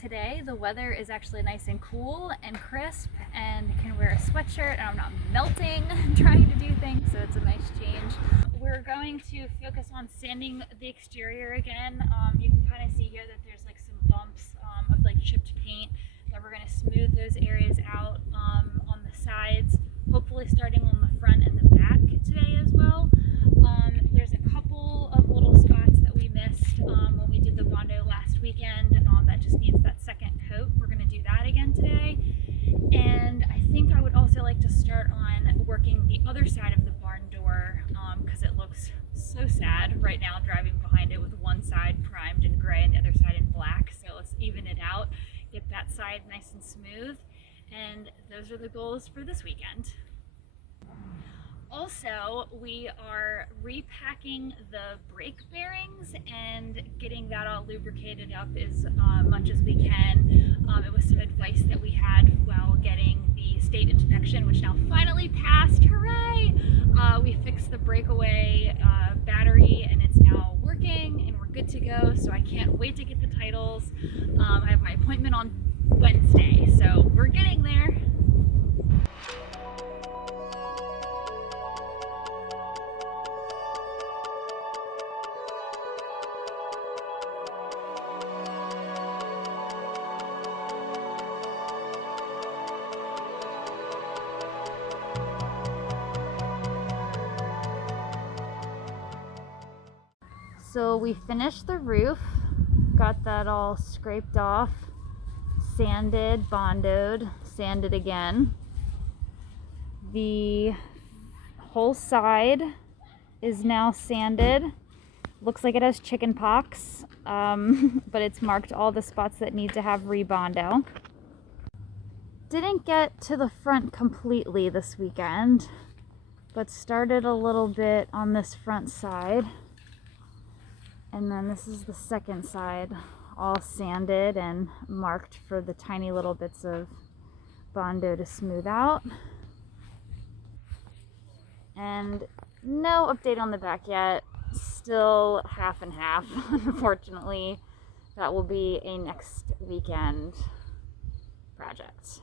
today the weather is actually nice and cool and crisp, and can wear a sweatshirt and I'm not melting trying to do things, so it's a nice change. We're going to focus on sanding the exterior again. You can kind of see here that there's like some bumps of like chipped paint, that we're going to smooth those areas out on the sides, hopefully starting on the front and the back today as well. There's a couple of little spots that we missed when we did the Bondo last weekend. That just needs that second coat. We're going to do that again today. And I think I would also like to start on working the other side of the barn door, because it looks so sad right now driving behind it with one side primed in gray and the other side in black. So let's even it out, get that side nice and smooth. And those are the goals for this weekend. Also, we are repacking the brake bearings and getting that all lubricated up as much as we can. It was some advice that we had while getting the state inspection, which now finally passed. Hooray! We fixed the breakaway battery and it's now working and we're good to go, so I can't wait to get the titles. I have my appointment on Wednesday, so we're getting there. So we finished the roof, got that all scraped off, sanded, bondoed, sanded again. The whole side is now sanded. Looks like it has chicken pox, but it's marked all the spots that need to have rebondo. Didn't get to the front completely this weekend, but started a little bit on this front side. And then this is the second side, all sanded and marked for the tiny little bits of bondo to smooth out. And no update on the back yet, still half and half, unfortunately. That will be a next weekend project.